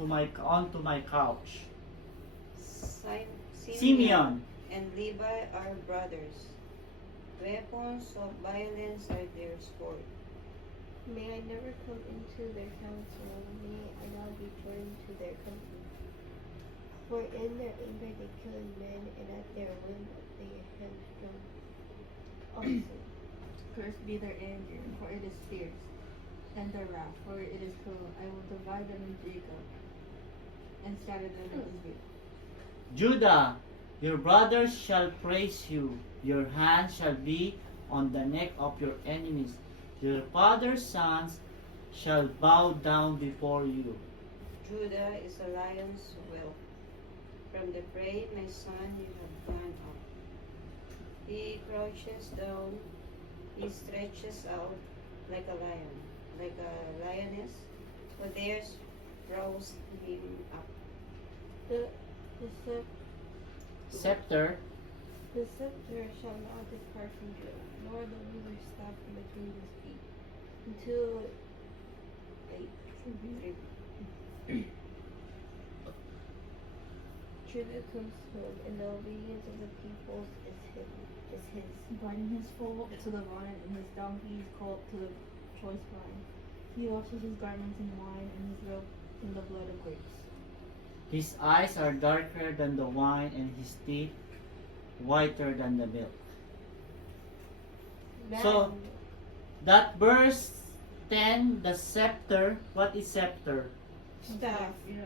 onto my couch. Simeon and Levi are brothers. Weapons of violence are their sport. May I never come into their council, may I not be joined to their company. For in their anger they kill men, and at their whim they hamstrung oxen. Cursed be their anger, for it is fierce, and their wrath, for it is cruel. I will divide them in Jacob, and scatter them in Israel. Judah, your brothers shall praise you. Your hand shall be on the neck of your enemies. Your father's sons shall bow down before you. Judah is a lion's whelp. From the prey, my son, you have gone up. He crouches down, he stretches out like a lion, like a lioness, who dares rouse him up. The Scepter, the scepter shall not depart from Judah, nor the ruler's staff from between his feet, until 8. Judah comes home, and the obedience of the peoples is his. Binding his foal to the vine, and his donkeys colt to the choice vine. He washes his garments in wine, and his robe in the blood of grapes. his eyes are darker than the wine, and his teeth whiter than the milk. So, that verse 10, the scepter, what is scepter? Staff. Yeah.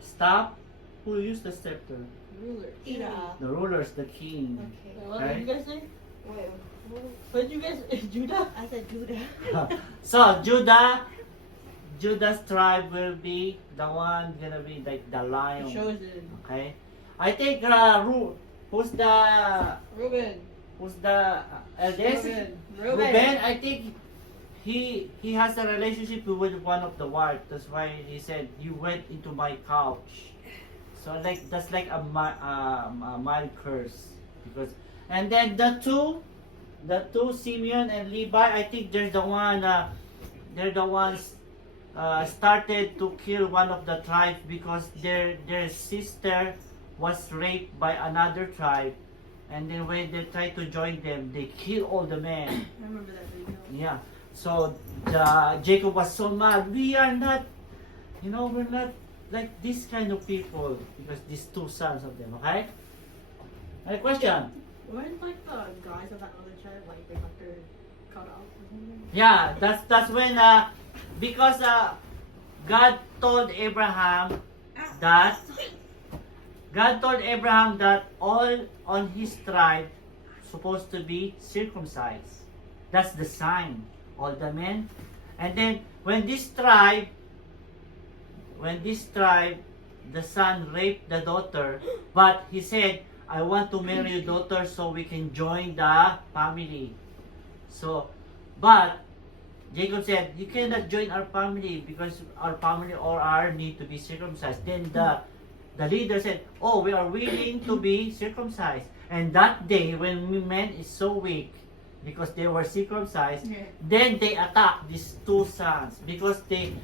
Staff? Who used the scepter? Ruler. The rulers, the king. Okay. What Okay. did you guys say? Wait, What did you guys Judah? I said Judah. So, Judah's tribe will be the one gonna be like the lion. Chosen. Okay? I think, who's the Reuben. eldest? Reuben. I think he has a relationship with one of the wives. That's why he said, "You went into my couch." So like that's like a mild curse, because and then the two Simeon and Levi, I think they're the ones started to kill one of the tribes because their sister was raped by another tribe, and then when they tried to join them, they kill all the men. I remember that video. Yeah. So Jacob was so mad. We are not, we're not like this kind of people, because these two sons of them. Okay. Any question? Weren't like the guys of that other tribe like they got their cut off or something? Yeah. That's when because God told Abraham that all on his tribe supposed to be circumcised. That's the sign. All the men. And then when this tribe, the son raped the daughter, but he said, "I want to marry your daughter so we can join the family." So, but Jacob said, "You cannot join our family because our family or our need to be circumcised." Then the leader said, "Oh, we are willing to be circumcised." And that day, when men is so weak, because they were circumcised, then they attacked these two sons because they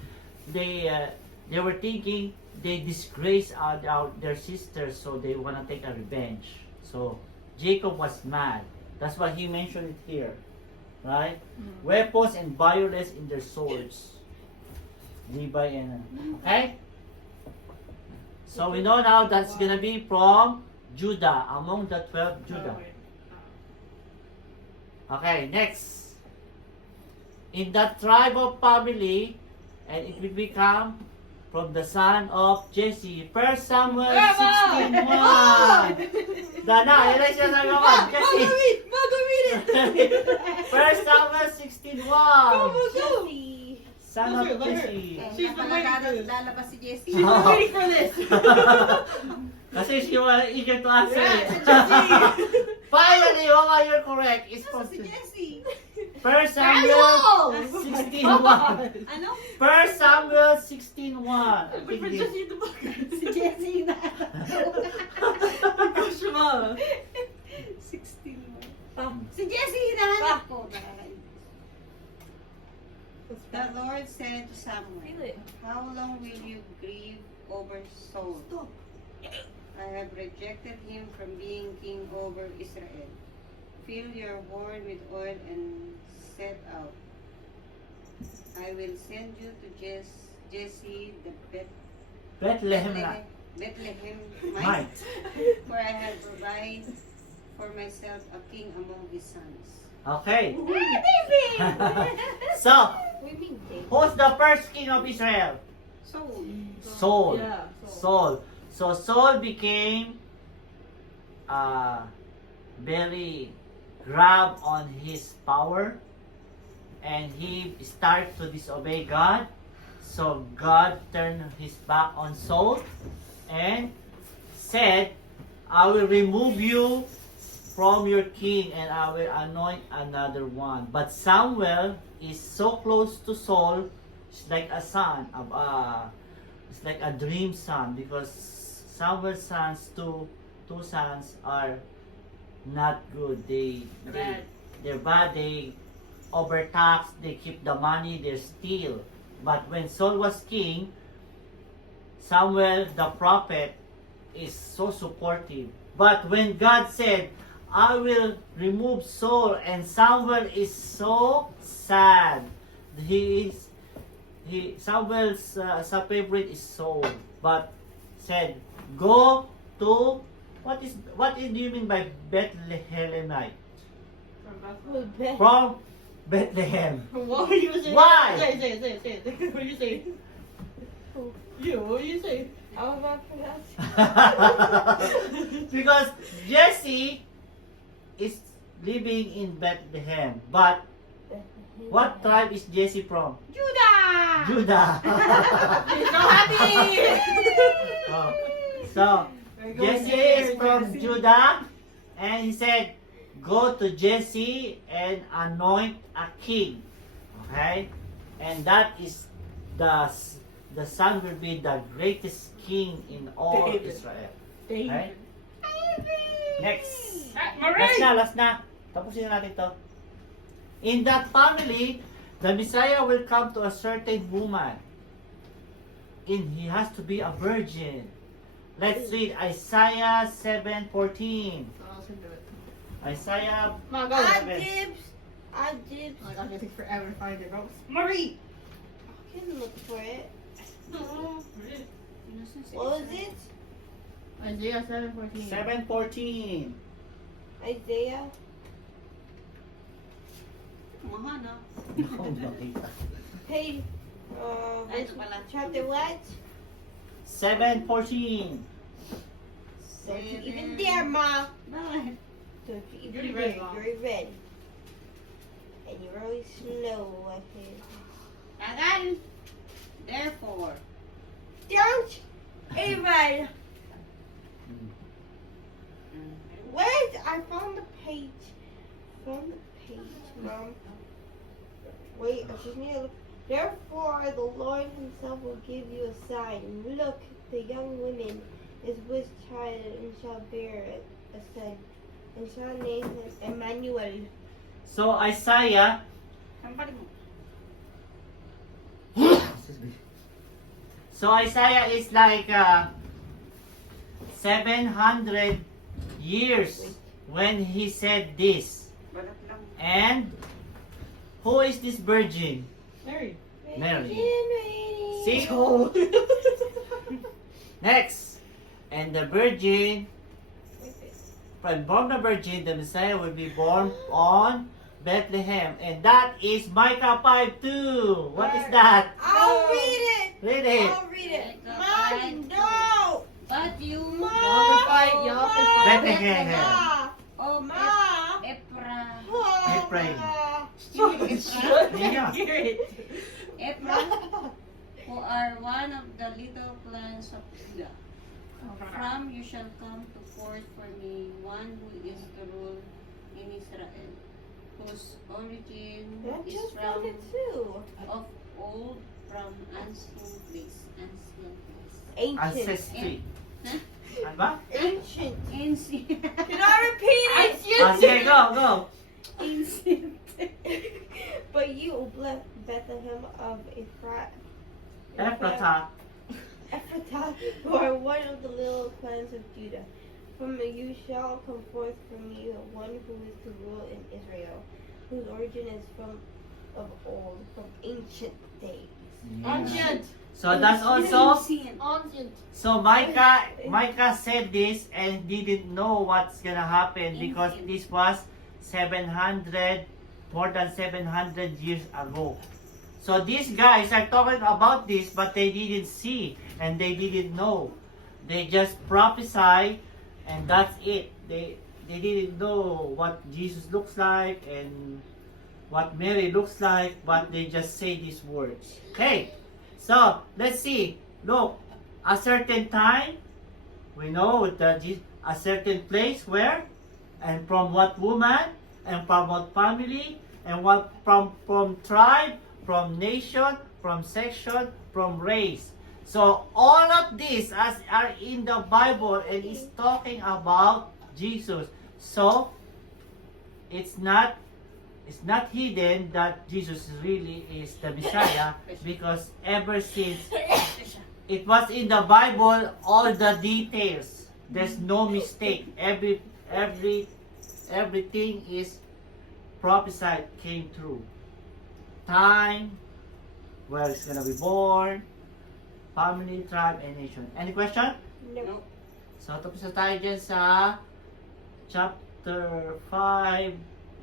were thinking they disgraced their sisters, so they want to take a revenge. So Jacob was mad. That's why he mentioned it here, right? Weapons and violence in their swords. Levi and okay. So we know now that's gonna be from Judah, among the 12 Judah. Okay, next. In the tribe of family, and it will become from the son of Jesse. 1 Samuel 16:1. Dana, yun ang siya sabi ko. Jesse. Read 1 Samuel 16:1. Jesse. Son of Jesse. She's been waiting. Lalabas si Jessie. She's been waiting for this. Kasi she was eager to answer Yeah, it. Jesse. Finally, you're correct. It's from Si Jessie. 1 Samuel 16:1. Ano? 1 Samuel 16:1. Wait for Jesse to book. Si Jessie na. Gosh, ma. 16 mo. Si Jessie hinahanap ko. The Lord said to Samuel, "How long will you grieve over Saul. I have rejected him from being king over Israel. Fill your horn with oil and set out. I will send you to Jesse the Bethlehem Bethlehemite, might. for I have provided for myself a king among his sons. Okay. Ah, So, we mean David. who's the first king of Israel? Saul. Saul. Yeah, Saul. So Saul became very grab on his power, and he started to disobey God. So God turned his back on Saul and said, I will remove you from your king and I will anoint another one. But Samuel is so close to Saul, it's like a son of it's like a dream son, because Samuel's sons, two sons are not good. They're bad. They overtax. They keep the money. They steal. But when Saul was king, Samuel the prophet is so supportive. But when God said, I will remove Saul, and Samuel is so sad. Samuel's favorite is Saul, but said, go to what do you mean by Bethlehemite? Who bet? From Bethlehem. What were you saying? Why? Say it. What were you saying? Who? You, what were you saying? How about pronunciation? Because Jesse is living in Bethlehem, but what tribe is Jesse from? Judah! Judah. He's so happy! Oh. So Jesse is from Judah, and he said, go to Jesse and anoint a king. Okay? And that is the son will be the greatest king in all David. Israel. David. Next. Marie! Last na. Tapusin na natin to. In that family, the Messiah will come to a certain woman. And he has to be a virgin. Let's read Isaiah 7:14. I'll do it. Isaiah Come on, go. I 7. dibs. I dibs. Oh my god, it takes forever to find it, bro. Marie! I can look for it. What was it? Isaiah 7:14. 7:14. Isaiah? Mahana. Page, Ay, ito pala. chapter what? 7:14. Don't you even dare, Ma. Bakit? Don't you You're even red, dare. Mom. You're red. And you're really slow, I think. Tagal. Therefore. Don't even. Wait, I found the page. Mom. Wait, I just need to look. Therefore, the Lord himself will give you a sign. Look, the young woman is with child and shall bear a son, and shall name him Emmanuel. So Isaiah Sampalin mo. So Isaiah is like 700 years when he said this. Balat lang. And who is this virgin? Mary. Mary. Mary. See? Next. And the virgin, from born the virgin, the Messiah will be born on Bethlehem. And that is Micah 5:2. What is that? I'll read it. Read it. I'll read it. Micah 5:2. Mom, no. But you, Ma. Y'all can fight, y'all can fight. Bethlehem. oh Ma. Ephra, Ephraim. Yeah. Hear it. Ephra, who are one of the little clans of Judah. From you shall come to forth for me one who is to rule in Israel, whose origin That is just from found it too. of old, from ancient place. Ancient. Ancestry. Huh? Ano ba? Ancient. Ancient. Can I repeat it? Sige, go. Ancient. But you, Bethlehem of Ephraim. Ephrata. Ephraim. Ephrathah, who are one of the little clans of Judah. From you shall come forth from you one who is to rule in Israel, whose origin is from of old, from ancient days. Ancient. So that's also. Ancient. So Micah said this and didn't know what's gonna happen because this was 700, more than 700 years ago. So these guys are talking about this, but they didn't see and they didn't know. They just prophesy, and that's it. They didn't know what Jesus looks like and what Mary looks like, but they just say these words. Okay, so let's see. Look, a certain time, we know that a certain place where, and from what woman, and from what family, and what from tribe, from nation, from section, from race. So all of these are in the Bible and is talking about Jesus. So it's not hidden that Jesus really is the Messiah because ever since it was in the Bible, all the details. There's no mistake. Everything is prophesied came true. Time, where it's gonna be born, family, tribe, and nation. Any question? No. So tapos na tayo dyan sa chapter 5,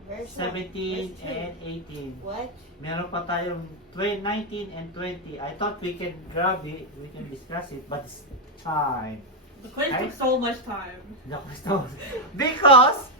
Verse 17, 1. and 18. What? Meron pa tayong 19 and 20. I thought we can grab it, we can discuss it, but it's time. The quiz Right? took so much time. The question. Because